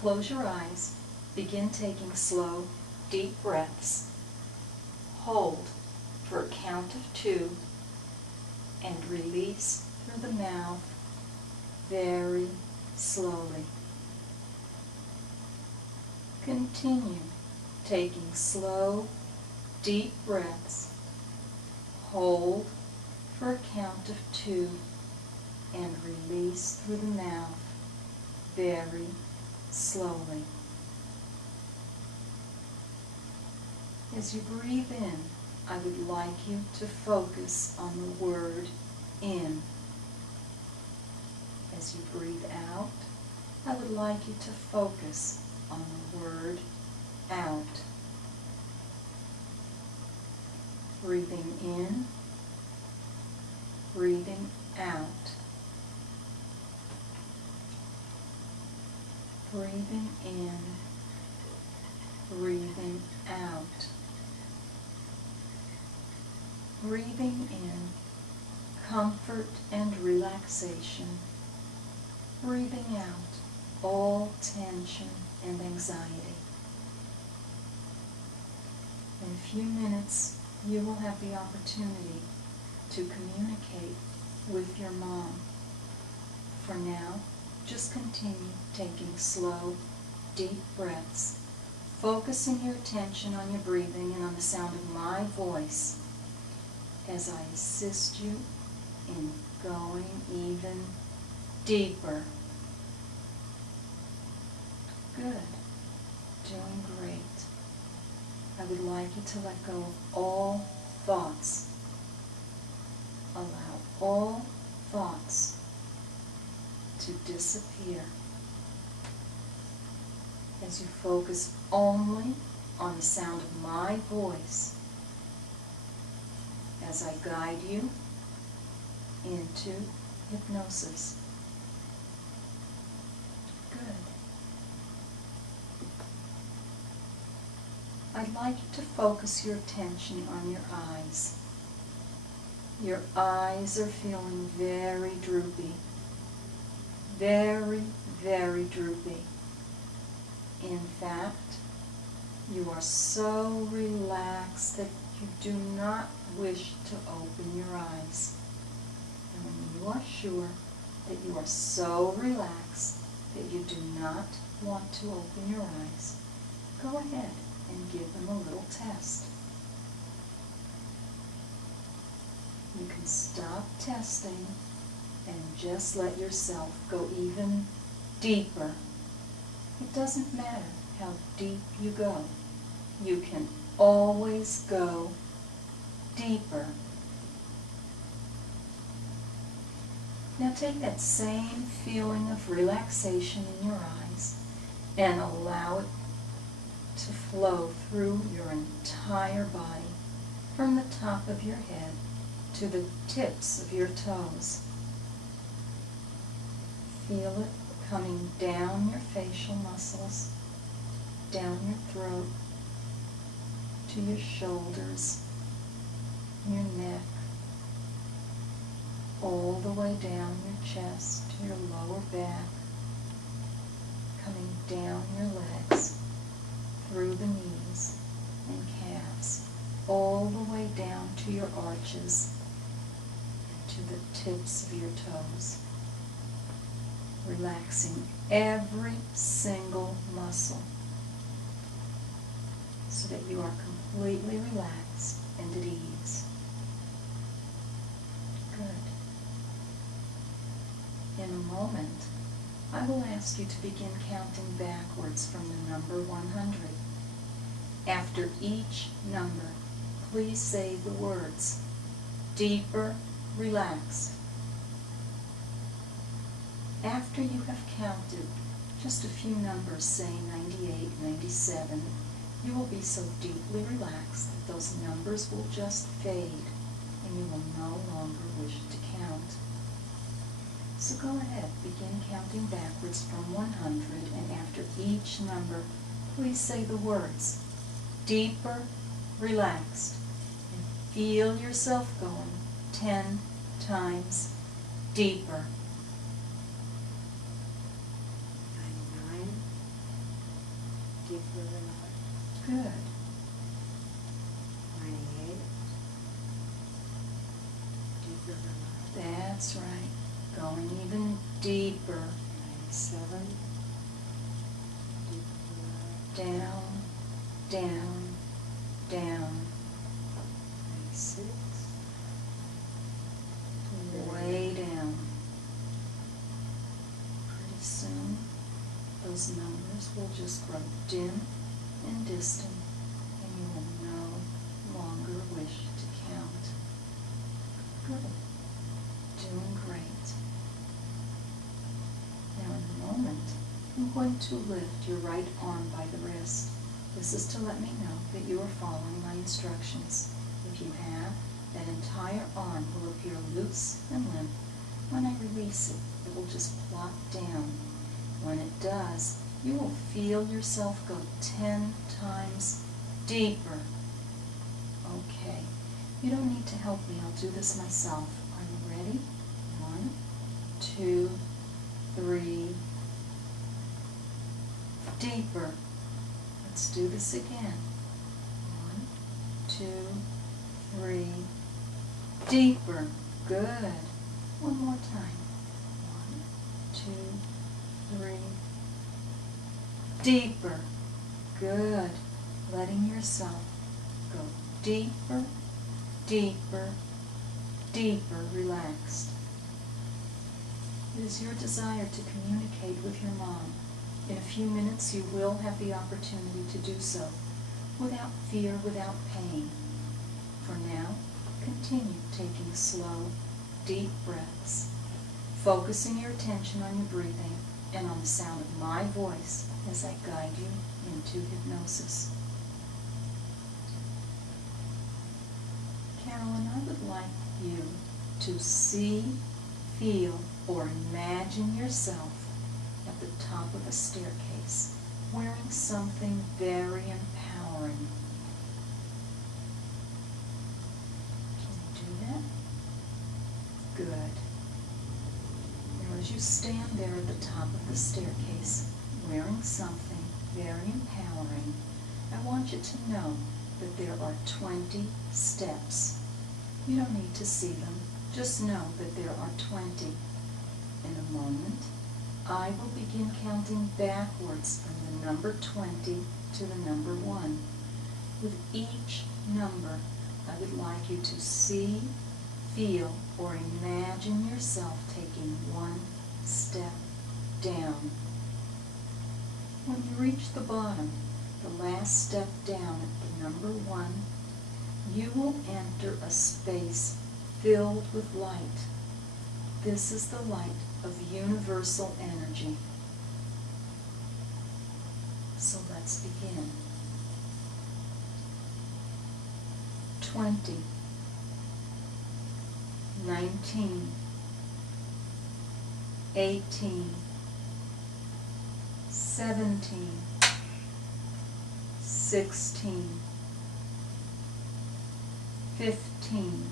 close your eyes, begin taking slow, deep breaths. Hold for a count of 2 and release through the mouth very slowly. Continue taking slow, deep breaths. Hold for a count of 2 and release through the mouth very slowly. As you breathe in, I would like you to focus on the word in. As you breathe out, I would like you to focus on the word out. Breathing in, breathing out. Breathing in, breathing out. Breathing in comfort and relaxation. Breathing out all tension and anxiety. In a few minutes, you will have the opportunity to communicate with your mom. For now, just continue taking slow, deep breaths, focusing your attention on your breathing and on the sound of my voice as I assist you in going even deeper. Good. Doing great. I would like you to let go of all thoughts. Allow all thoughts to disappear as you focus only on the sound of my voice as I guide you into hypnosis. Good. I'd like you to focus your attention on your eyes. Your eyes are feeling very droopy. Very, very droopy. In fact, you are so relaxed that you do not wish to open your eyes. And when you are sure that you are so relaxed that you do not want to open your eyes, go ahead and give them a little test. You can stop testing and just let yourself go even deeper. It doesn't matter how deep you go. You can always go deeper. Now take that same feeling of relaxation in your eyes and allow it to flow through your entire body, from the top of your head to the tips of your toes. Feel it coming down your facial muscles, down your throat, to your shoulders, your neck, all the way down your chest to your lower back, coming down your legs, through the knees and calves, all the way down to your arches, and to the tips of your toes. Relaxing every single muscle so that you are completely relaxed and at ease. Good. In a moment, I will ask you to begin counting backwards from the number 100. After each number, please say the words, deeper, relaxed. After you have counted just a few numbers, say 98, 97, you will be so deeply relaxed that those numbers will just fade and you will no longer wish to count. So go ahead, begin counting backwards from 100, and after each number, please say the words, deeper, relaxed, and feel yourself going 10 times deeper. 99, deeper relaxed. Good. 98. Deeper relaxed. That's right. Going even deeper. 97. Deeper relaxed. Down, down, down. 96. Way down. Pretty soon, those numbers will just grow dim and distant, and you will no longer wish to count. Good. Doing great. Now in a moment, I'm going to lift your right arm by the wrist. This is to let me know that you are following my instructions. If you have, that entire arm will appear loose and limp. When I release it, it will just plop down. When it does, you will feel yourself go 10 times deeper. Okay, you don't need to help me. I'll do this myself. Are you ready? 1, 2, 3. Deeper. Let's do this again. 1, 2, 3. Deeper. Good. One more time. 1, 2, 3. Deeper. Good. Letting yourself go deeper, deeper, deeper, relaxed. It is your desire to communicate with your mom. In a few minutes you will have the opportunity to do so, without fear, without pain. For now, continue taking slow, deep breaths, focusing your attention on your breathing and on the sound of my voice as I guide you into hypnosis. Carolyn, I would like you to see, feel, or imagine yourself at the top of a staircase, wearing something very empowering. Can you do that? Good. Now as you stand there at the top of the staircase, wearing something very empowering, I want you to know that there are 20 steps. You don't need to see them, just know that there are 20. In a moment, I will begin counting backwards from the number 20 to the number 1. With each number, I would like you to see, feel, or imagine yourself taking one step down. When you reach the bottom, the last step down at the number 1, you will enter a space filled with light. This is the light of universal energy. So let's begin. 20, 19, 18, 17, 16, 15,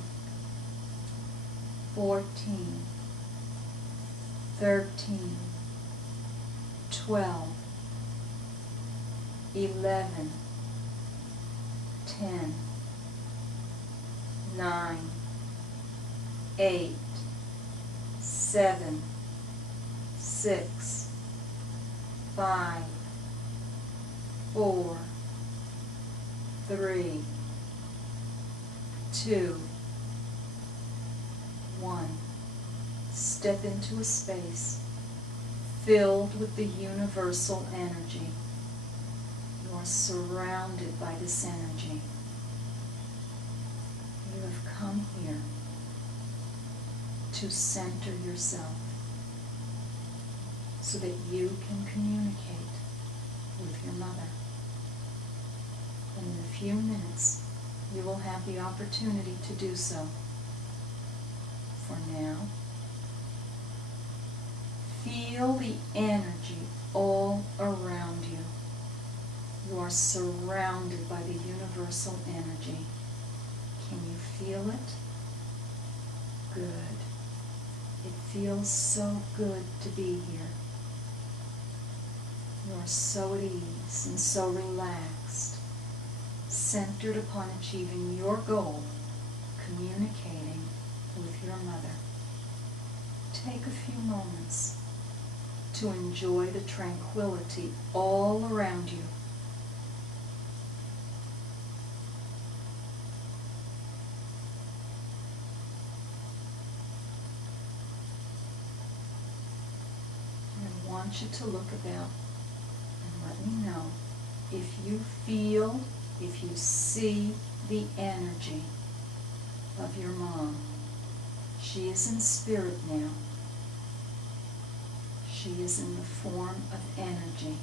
14, 13, 12, 11, 10, 9, 8, 7, 6, 5, 4, 3, 2, 1. Step into a space filled with the universal energy. You are surrounded by this energy. You have come here to center yourself so that you can communicate with your mother. And in a few minutes, you will have the opportunity to do so. For now, feel the energy all around you. You are surrounded by the universal energy. Can you feel it? Good. It feels so good to be here. You're so at ease and so relaxed, centered upon achieving your goal, communicating with your mother. Take a few moments to enjoy the tranquility all around you. I want you to look about and let me know if you feel, if you see the energy of your mom. She is in spirit now. She is in the form of energy.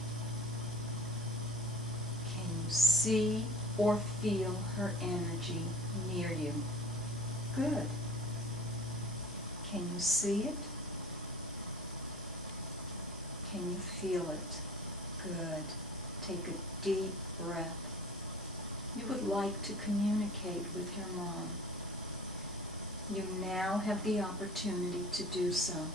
Can you see or feel her energy near you? Good. Can you see it? Can you feel it? Good. Take a deep breath. You would like to communicate with your mom. You now have the opportunity to do so.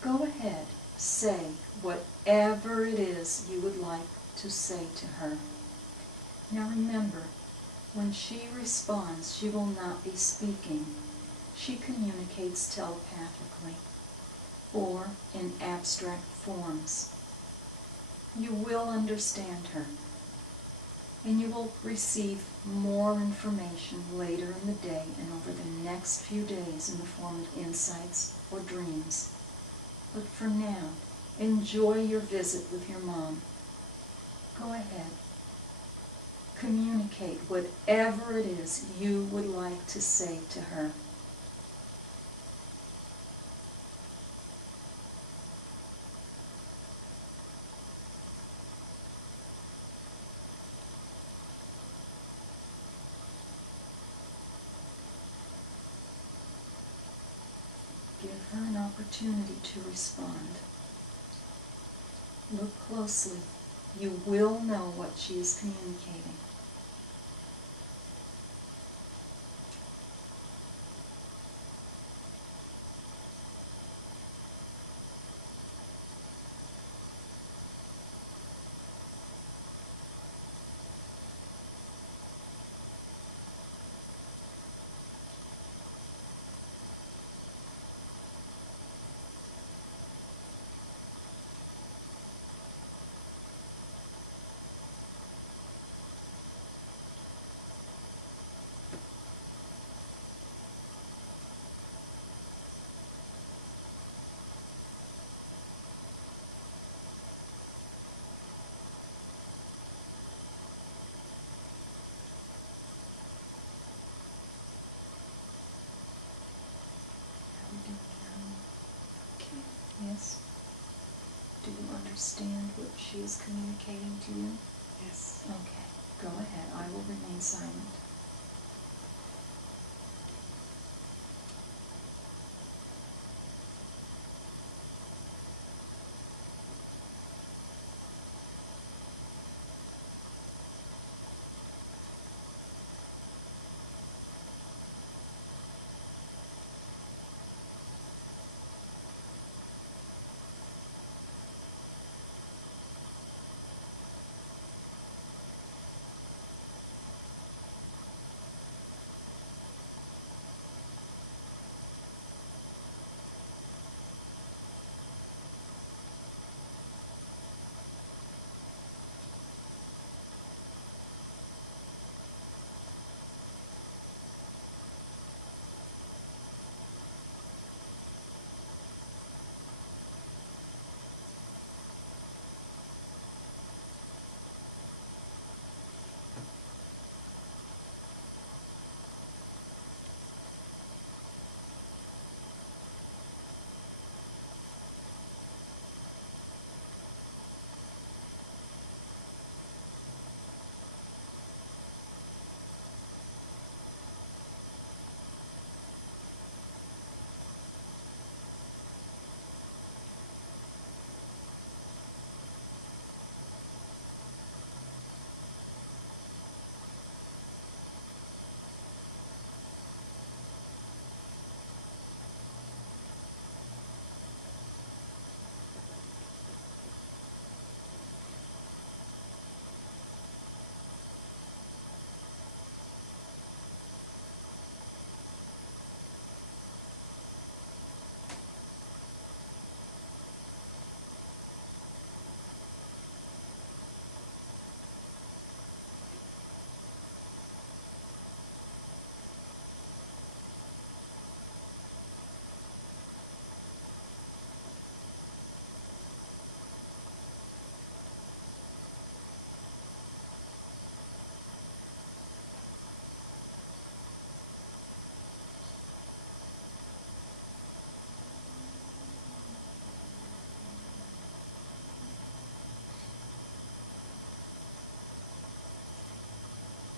Go ahead, say whatever it is you would like to say to her. Now remember, when she responds, she will not be speaking. She communicates telepathically or in abstract forms. You will understand her, and you will receive more information later in the day and over the next few days in the form of insights or dreams. But for now, enjoy your visit with your mom. Go ahead. Communicate whatever it is you would like to say to her. Give her an opportunity to respond. Look closely. You will know what she is communicating. Okay, yes. Do you understand what she is communicating to you? Yes. Okay, go ahead. I will remain silent.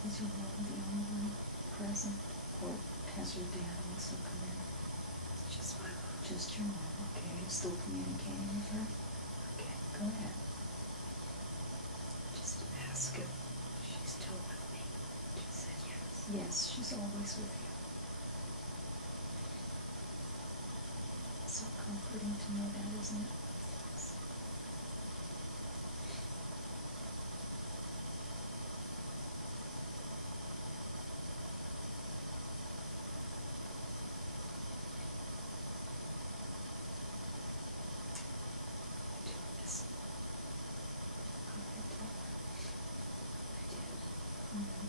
Is your mom the only one present? Or has your dad also come in? It's just my mom. Just your mom, okay. You're still communicating with her? Okay, go ahead. Just ask if she's still with me. She said yes. Yes, she's always with you. So comforting to know that, isn't it? Yes. I do miss her. Go ahead, tell her. I did. Mm-hmm.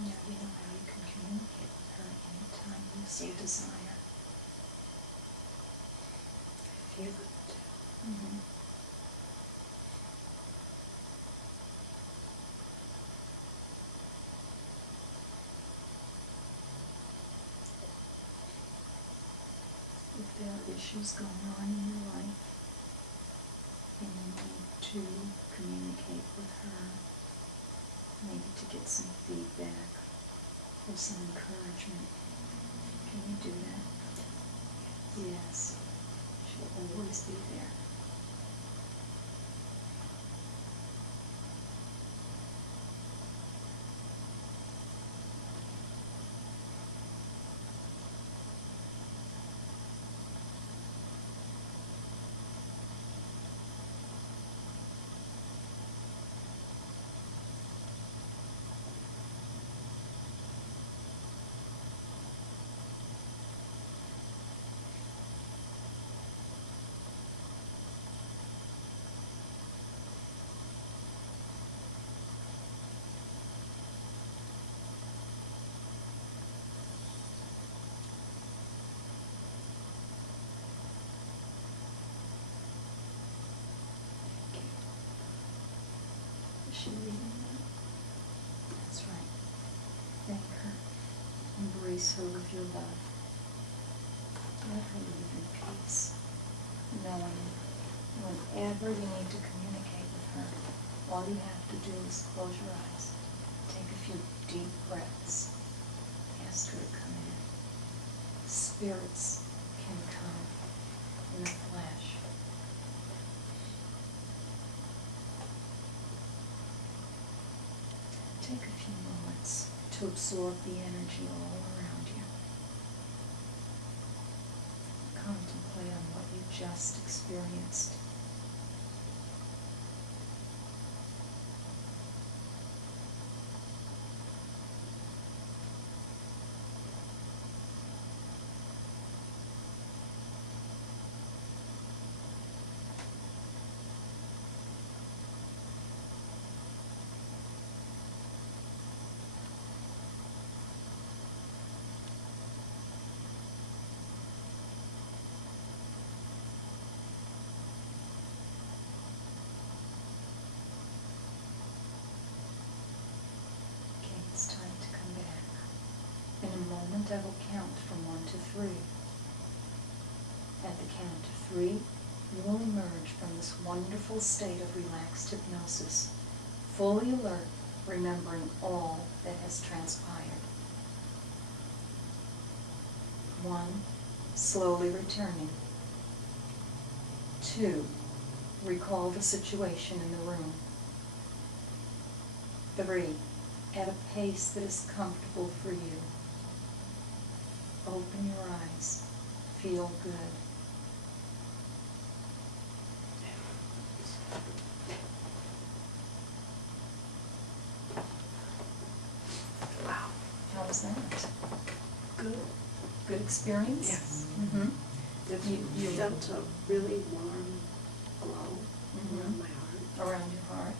Now you know how you can communicate with her anytime you so Yes. desire. I feel it too. Mm-hmm. If there are issues going on in your life and you need to communicate with her, maybe to get some feedback or some encouragement, can you do that? Yes. She'll always be there. Is she leaving now? That's right. Thank her. Embrace her with your love. Let her live in peace, knowing whenever you need to communicate with her, all you have to do is close your eyes, take a few deep breaths, ask her to come in. Spirits can come in a flash. Take a few moments to absorb the energy all around you. Contemplate on what you just experienced. It's time to come back. In a moment I will count from 1 to 3. At the count of 3, you will emerge from this wonderful state of relaxed hypnosis, fully alert, remembering all that has transpired. 1, slowly returning. 2, recall the situation in the room. 3, at a pace that is comfortable for you. Open your eyes. Feel good. Wow. How was that? Good. Good experience? Yes. Mm-hmm. You felt a really warm glow Mhm. around my heart. Around your heart.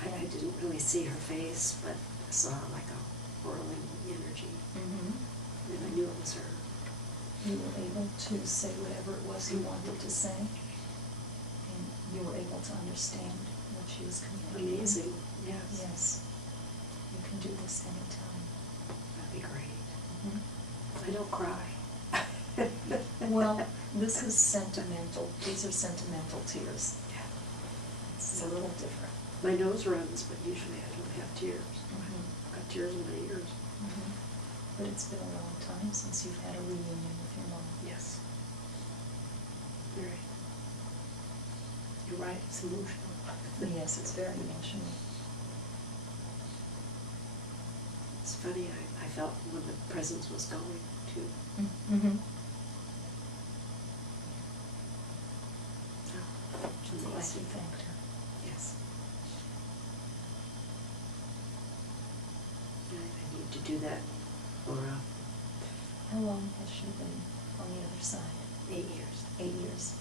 I didn't really see her face, but I saw like a whirling energy, Mm-hmm. and I knew it was her. You were able to say whatever it was you wanted to say, and you were able to understand what she was communicating. Amazing, yes. Yes. You can do this anytime. That'd be great. Mm-hmm. I don't cry. Well, this is sentimental. These are sentimental tears. Yeah. It's a little different. My nose runs, but usually I don't have tears. Mhm. I've got tears in my ears. Mhm. But it's been a long time since you've had a reunion with your mom. Yes. Very. You're right, it's emotional. Yes, it's very emotional. It's funny, I felt when the presence was going, too. Mm-hmm. Oh, I'm glad you thanked her. Yes. I need to do that more often. How long has she been on the other side? 8 years. 8 years.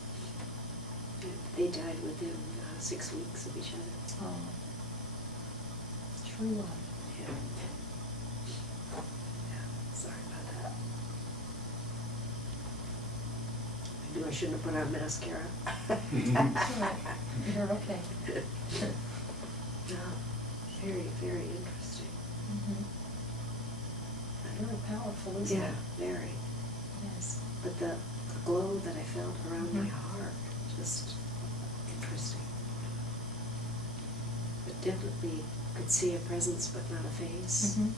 Yeah, they died within 6 weeks of each other. Oh. True love. Yeah. Yeah, sorry about that. I knew I shouldn't have put on mascara. It's all right. You're okay. No, very, very interesting. Mm-hmm. Very powerful, isn't Yeah, it? very. Yes. But the glow that I felt around my Mhm. heart, just interesting. But definitely could see a presence but not a face. Mm-hmm.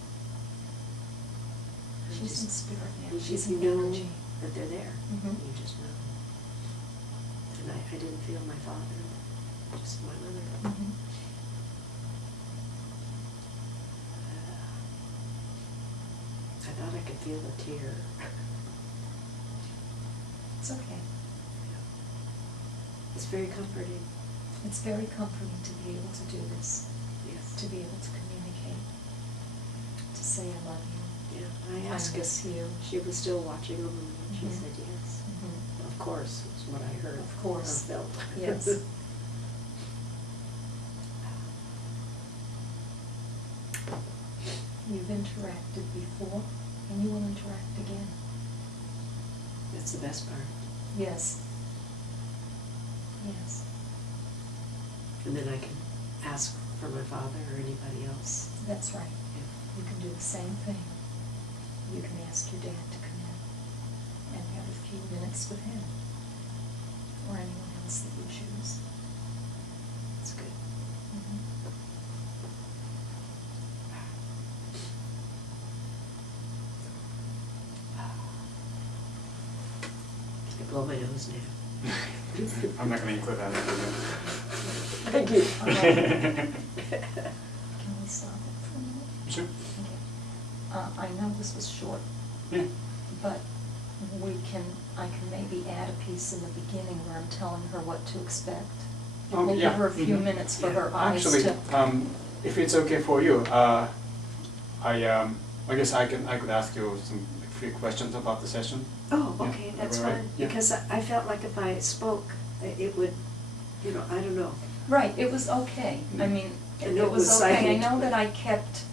And She's just- in spirit now. you She's just in know energy. that they're there. Mhm. You just know. And I didn't feel my father, just my mother. Mm-hmm. I thought I could feel a tear. It's okay. It's very comforting. It's very comforting to be able to do this, Yes. to be able to communicate, to say I love you. Yeah. I asked I miss if you. she was still watching over me, and she Mhm. said yes. Mm-hmm. Of course, it's what I heard. Of course. Or felt. Yes. You've interacted before, and you will interact again. That's the best part. Yes. Yes. And then I can ask for my father or anybody else. That's right. Yeah. You can do the same thing. You can ask your dad to come in and have a few minutes with him, or anyone else that you choose. That's good. Mhm. I blow my nose now. I'm not going to include that. Thank you. All right. Can we stop it for a minute? Sure. Okay. I know this was short, Yeah. but I can maybe add a piece in the beginning where I'm telling her what to expect. And we'll Yeah. give her a few Mhm. minutes for Yeah. her eyes Actually, to. if it's okay for you, I guess I could ask you some few questions about the session. Oh, Yeah. okay, that's Right. fine. Yeah. Because I felt like if I spoke, it would, I don't know. Right, it was okay. I mean, And it was okay. I silent. know that I kept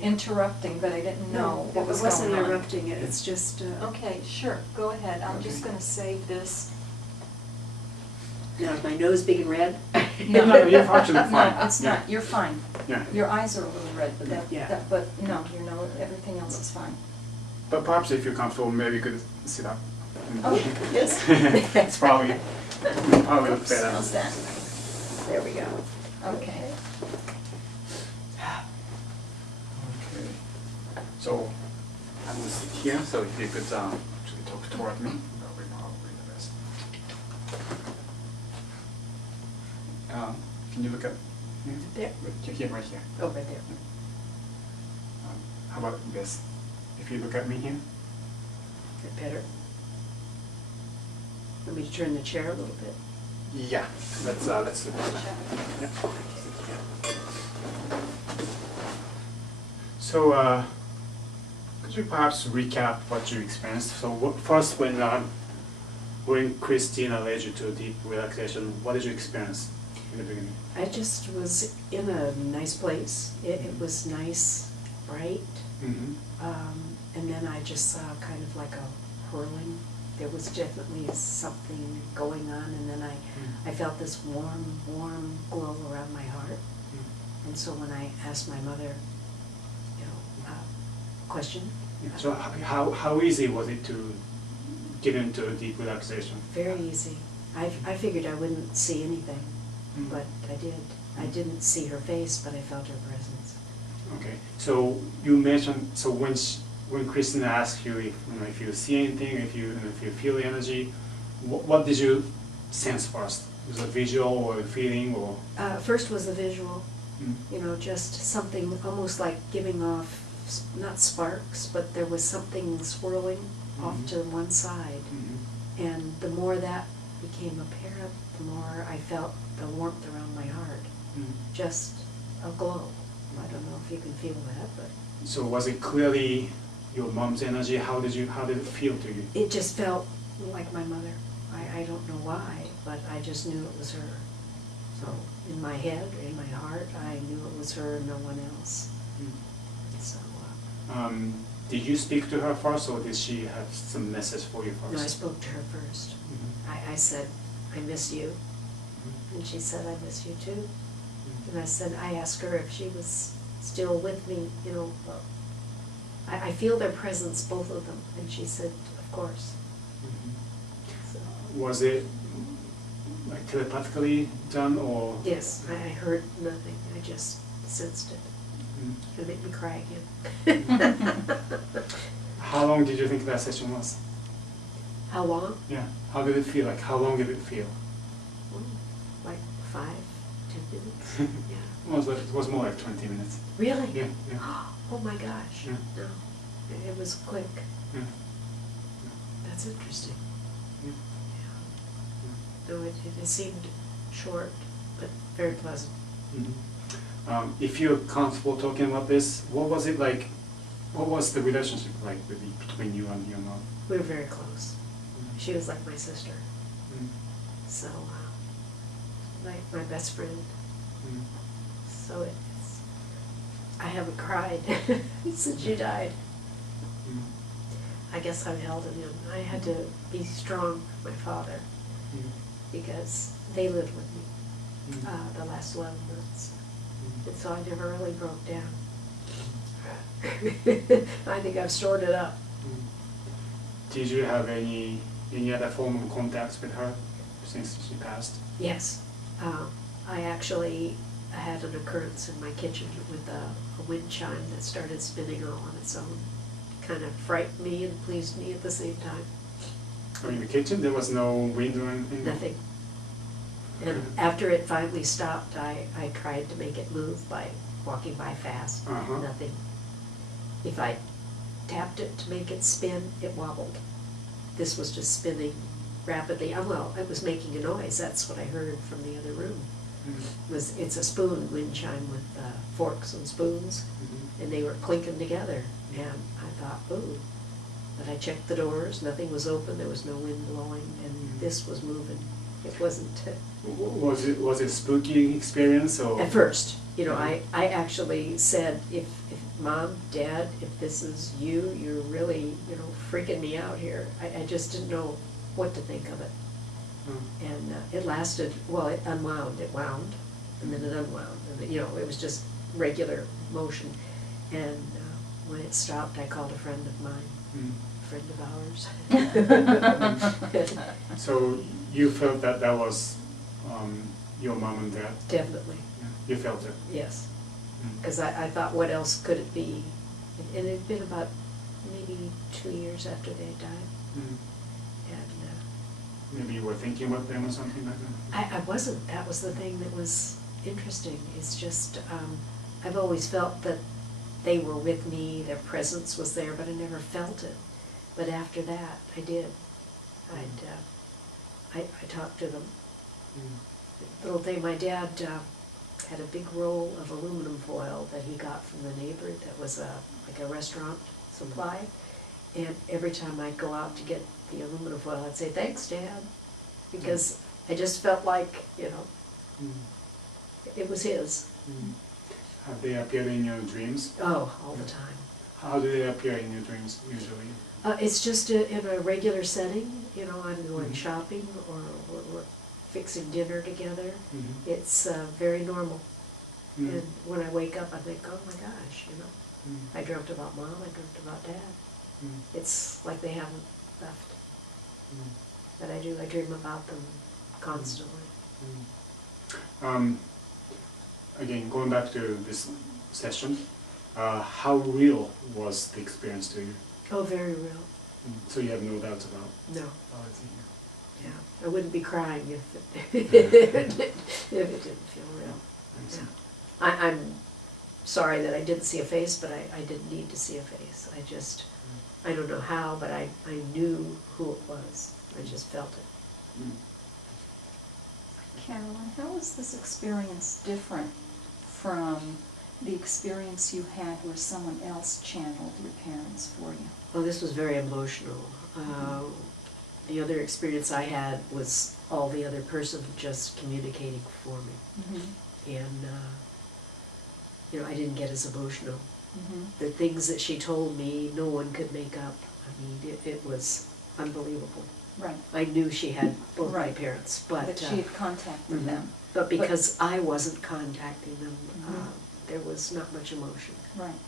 interrupting, but I didn't know what was it going wasn't on. interrupting it, it's just, Okay, sure, go ahead. I'm just Okay. gonna save this. now is my nose big and red? No, you're actually fine. No, it's Yeah. not. You're fine. Yeah. Your eyes are a little red, but Yeah. but no, everything else is fine. But perhaps if you're comfortable, maybe you could sit up. Oh, yes. It's probably look Oops, better. how's that? There we go. Okay. Okay. So I'm gonna sit here. So if you could actually talk toward me, that would be probably the best. Can you look at here? There. Here, right here. Oh, right there. How about this? If you look at me here. That better? Want me to turn the chair a little bit? Yeah. Let's do that. Yeah. So could you perhaps recap what you experienced? So first, when Christina led you to deep relaxation, what did you experience in the beginning? I just was in a nice place. It was nice, bright. Mm-hmm. And then I just saw kind of like a whirling. There was definitely something going on, and then I felt this warm glow around my heart. And so when I asked my mother, question. Yeah. So how easy was it to get into deep relaxation? Very easy. I figured I wouldn't see anything. but I did. I didn't see her face, but I felt her presence. Okay. So you mentioned, so when Christina asked you if you see anything, if you feel the energy, what did you sense first? Was it visual or a feeling or? First was the visual, Mm. just something almost like giving off, not sparks, but there was something swirling off to one side. Mm-hmm. And the more that became apparent, the more I felt the warmth around my heart. Mm. Just a glow. I don't know if you can feel that, but So was it clearly your mom's energy? How did it feel to you? it just felt like my mother. I don't know why, but I just knew it was her. So in my head, in my heart, I knew it was her and no one else. Mm. So Did you speak to her first, or did she have some message for you first? no, I spoke to her first. Mhm. I said, I miss you. Mhm. And she said, I miss you too. Mhm. And I said, I asked her if she was still with me, I feel their presence, both of them. And she said, of course. Mhm. So, Was it like telepathically done, or? yes, I heard nothing. I just sensed it. Mm. It'll make me cry again. How long did you think that session was? How long? Yeah. How did it feel? Like, how long did it feel? Like 5, 10 minutes? Yeah. It was more like 20 minutes. Really? Yeah, yeah. Oh my gosh. Yeah. No, it was quick. Yeah. That's interesting. Yeah. No, it seemed short, but very pleasant. Mhm. If you're comfortable talking about this, what was it like? What was the relationship like between you and your mom? We were very close. Mm. She was like my sister. Mm. So, my best friend. Mm. So I haven't cried since she died. Mm. I guess I've held it in. I had to be strong for my father Mm. because they lived with me Mm. the last 11 months. Mm. And so I never really broke down. I think I've stored it up. Mm. Did you have any other form of contacts with her since she passed? Yes. I actually had an occurrence in my kitchen with a wind chime that started spinning all on its own. Kind of frightened me and pleased me at the same time. Oh, in the kitchen there was no wind or anything? Nothing. And after it finally stopped, I tried to make it move by walking by fast. Uh-huh. Nothing. If I tapped it to make it spin, it wobbled. This was just spinning rapidly. Well, it was making a noise. That's what I heard from the other room. Mm. It's a spoon wind chime with forks and spoons, Mhm. and they were clinking together. And I thought, ooh. But I checked the doors. Nothing was open. There was no wind blowing, and this was moving. It wasn't. Was it a spooky experience, or? At first, I actually said, if Mom, Dad, if this is you, you're really, freaking me out here. I just didn't know what to think of it. Mm. And it lasted, well, it unwound, it wound, and then it unwound. And, it was just regular motion. And when it stopped, I called a friend of mine, Mm. a friend of ours. So you felt that was your mom and dad? Definitely, Yeah. You felt it? yes. Mm. Because I thought, what else could it be? And it had been about maybe 2 years after they had died. Mm. And Maybe you were thinking about them or something like that? I wasn't. That was the thing that was interesting. It's just, I've always felt that they were with me, their presence was there, but I never felt it. But after that, I did. I talked to them. Mm. Little thing, my dad had a big roll of aluminum foil that he got from the neighbor that was like a restaurant supply. And every time I'd go out to get the aluminum foil, I'd say, thanks, Dad. Because I just felt like, Mm. it was his. Mm. Have they appeared in your dreams? Oh, all the time. How do they appear in your dreams usually? It's just in a regular setting, I'm going Mhm. shopping or we're fixing dinner together. Mhm. It's very normal. Mm. And when I wake up, I think, oh my gosh, Mm. I dreamt about Mom, I dreamt about Dad. Mm. It's like they haven't left. Mm. But I dream about them constantly. Mm. Again, going back to this session, how real was the experience to you? Oh, very real. So you have no doubts about No. it? Yeah, I wouldn't be crying if it didn't feel real. Yeah. I'm sorry that I didn't see a face, but I didn't need to see a face. I don't know how, but I knew who it was. I just felt it. Carolyn, how was this experience different from the experience you had where someone else channeled your parents for you? Oh, this was very emotional. The other experience I had was all the other person just communicating for me. And, I didn't get as emotional. The things that she told me, no one could make up. I mean, it was unbelievable. Right. I knew she had both my Right. parents, but... That she had contacted them. But because I wasn't contacting them, there was not much emotion. Right.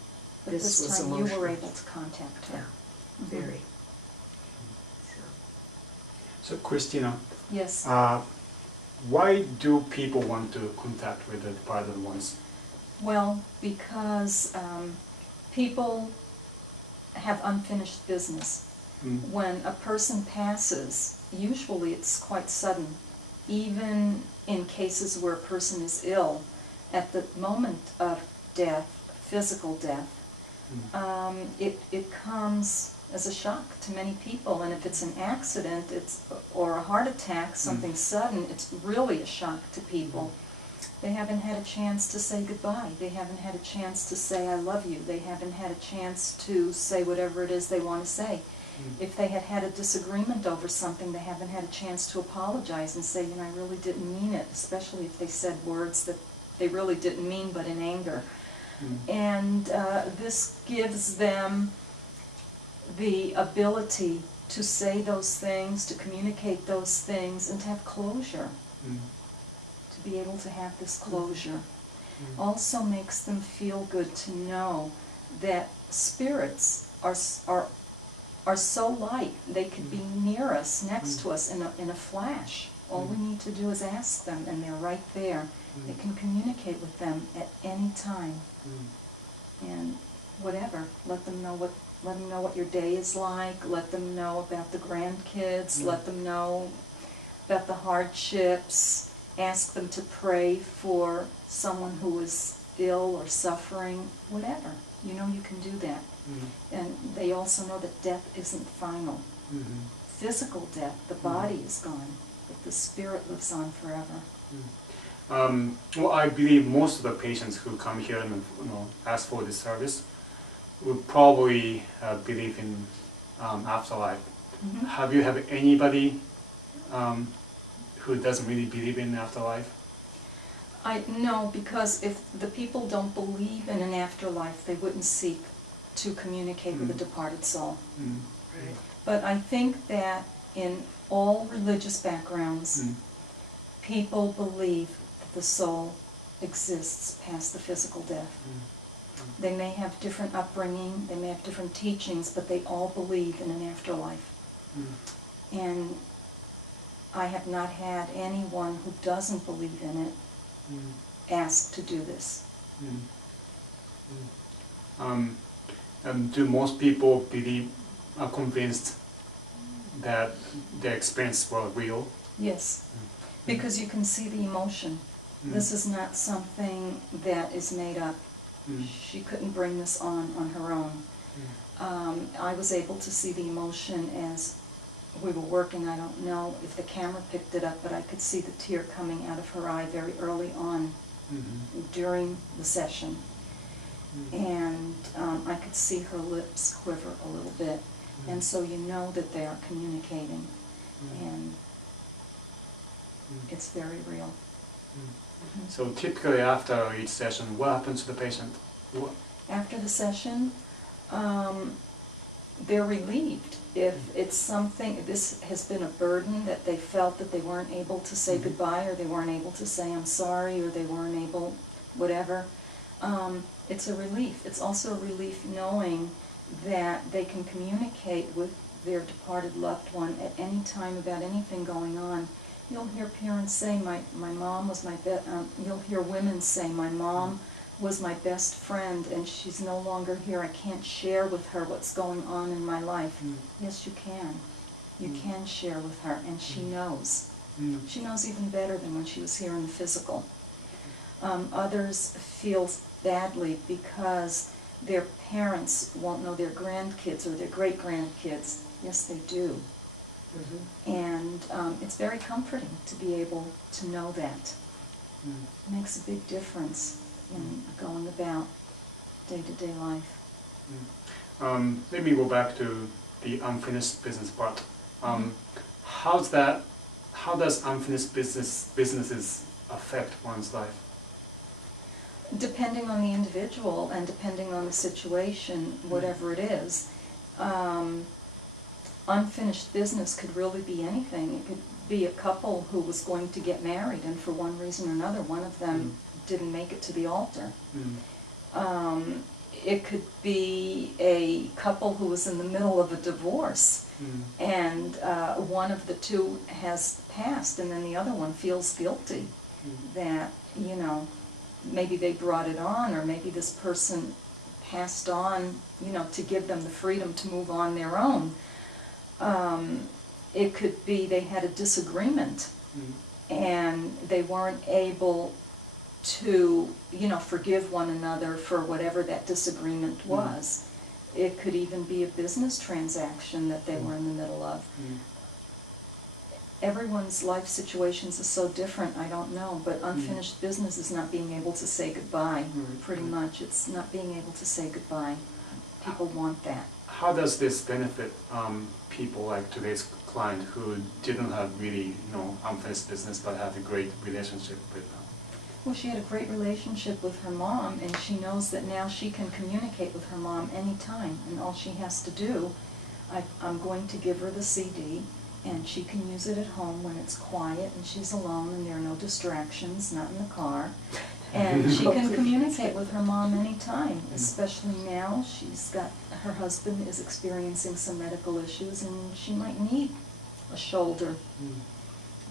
But This this was time you emotional. were able to contact her. Yeah, very. So Christina, Yes. why do people want to contact with the departed ones? Well, because people have unfinished business. When a person passes, usually it's quite sudden. Even in cases where a person is ill, at the moment of death, physical death, it comes as a shock to many people. And if it's an accident or a heart attack, something sudden, it's really a shock to people. They haven't had a chance to say goodbye. They haven't had a chance to say I love you. They haven't had a chance to say whatever it is they want to say. If they had had a disagreement over something, they haven't had a chance to apologize and say, I really didn't mean it, especially if they said words that they really didn't mean but in anger. And this gives them the ability to say those things, to communicate those things, and to have closure. To be able to have this closure. Also makes them feel good to know that spirits are so light. They could be near us, next to us in a flash. All we need to do is ask them, and they're right there. They can communicate with them at any time. And whatever, let them know what your day is like. Let them know about the grandkids. Let them know about the hardships. Ask them to pray for someone who is ill or suffering. Whatever, you can do that. And they also know that death isn't final. Physical death, the body is gone, but the spirit lives on forever. Well, I believe most of the patients who come here and ask for this service would probably believe in afterlife. Have you have anybody who doesn't really believe in afterlife? No, because if the people don't believe in an afterlife, they wouldn't seek to communicate with the departed soul. Right. But I think that in all religious backgrounds, people believe that the soul exists past the physical death. They may have different upbringing, they may have different teachings, but they all believe in an afterlife. And I have not had anyone who doesn't believe in it ask to do this. And do most people are convinced that their experience was real? Yes, because you can see the emotion. This is not something that is made up. She couldn't bring this on her own. I was able to see the emotion as we were working. I don't know if the camera picked it up, but I could see the tear coming out of her eye very early on during the session. And I could see her lips quiver a little bit. And so you know that they are communicating. And it's very real. So typically after each session, what happens to the patient? After the session, they're relieved. If it's something, this has been a burden that they felt that they weren't able to say goodbye, or they weren't able to say I'm sorry, or they weren't able, whatever, it's a relief. It's also a relief knowing that they can communicate with their departed loved one at any time about anything going on, You'll hear parents say, my mom was my best, you'll hear women say, my mom was my best friend and she's no longer here. I can't share with her what's going on in my life. Yes, you can. You can share with her, and she knows. She knows even better than when she was here in the physical. Others feel badly because their parents won't know their grandkids or their great-grandkids. Yes, they do. And it's very comforting to be able to know that. It makes a big difference in going about day-to-day life. Let me go back to the unfinished business part. How does unfinished businesses affect one's life? Depending on the individual and depending on the situation, whatever it is, unfinished business could really be anything. It could be a couple who was going to get married and for one reason or another one of them didn't make it to the altar. It could be a couple who was in the middle of a divorce and one of the two has passed and then the other one feels guilty that, you know, maybe they brought it on or maybe this person passed on, you know, to give them the freedom to move on their own. It could be they had a disagreement and they weren't able to, you know, forgive one another for whatever that disagreement was. It could even be a business transaction that they were in the middle of. Everyone's life situations are so different, I don't know, but unfinished business is not being able to say goodbye, pretty much. It's not being able to say goodbye. People want that. How does this benefit people like today's client who didn't have really, you know, unfinished business but had a great relationship with them? Well, she had a great relationship with her mom, and she knows that now she can communicate with her mom anytime, and all she has to do, I'm going to give her the CD, and she can use it at home when it's quiet and she's alone and there are no distractions, not in the car. And she can communicate with her mom anytime, especially now. She's got, her husband is experiencing some medical issues and she might need a shoulder,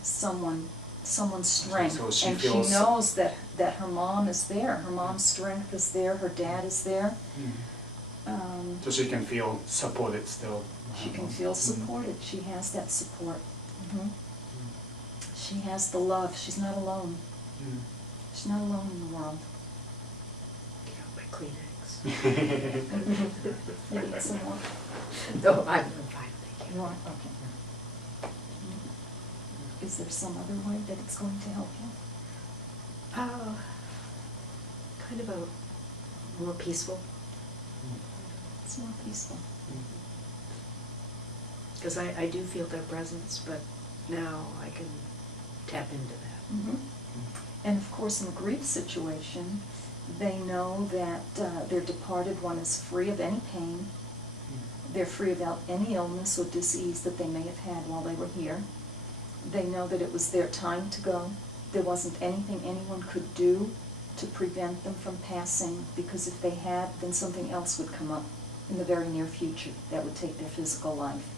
someone's strength. So she and feels... she knows that her mom is there. Her mom's strength is there, her dad is there. So she can feel supported still. She can feel supported. She has that support. She has the love. She's not alone. She's not alone in the world. Get out my Kleenex. Maybe some more. No, I'm fine, thank you. You are? Okay. Is there some other way that it's going to help you? Kind of a more peaceful. It's more peaceful. Because I do feel their presence, but now I can tap into that. And of course, in a grief situation, they know that their departed one is free of any pain. They're free of any illness or disease that they may have had while they were here. They know that it was their time to go. There wasn't anything anyone could do to prevent them from passing, because if they had, then something else would come up in the very near future that would take their physical life.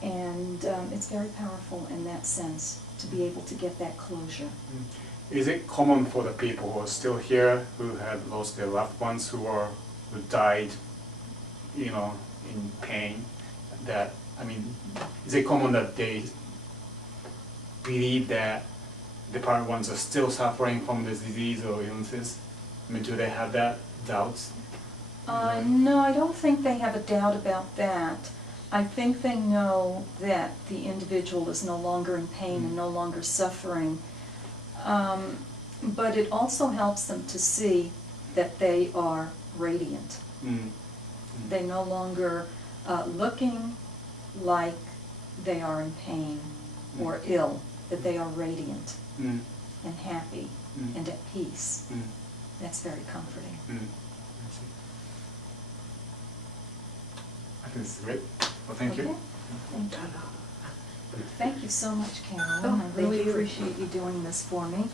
And it's very powerful in that sense, to be able to get that closure. Is it common for the people who are still here, who had lost their loved ones, who died, you know, in pain, that, I mean, is it common that they believe that the parent ones are still suffering from this disease or illnesses? I mean, do they have that doubts? No, I don't think they have a doubt about that. I think they know that the individual is no longer in pain and no longer suffering. But it also helps them to see that they are radiant. They no longer looking like they are in pain or ill, that they are radiant and happy and at peace. That's very comforting. I think this is great. Well, thank you. Thank you. Thank you so much, Carolyn. Oh, I really appreciate you doing this for me.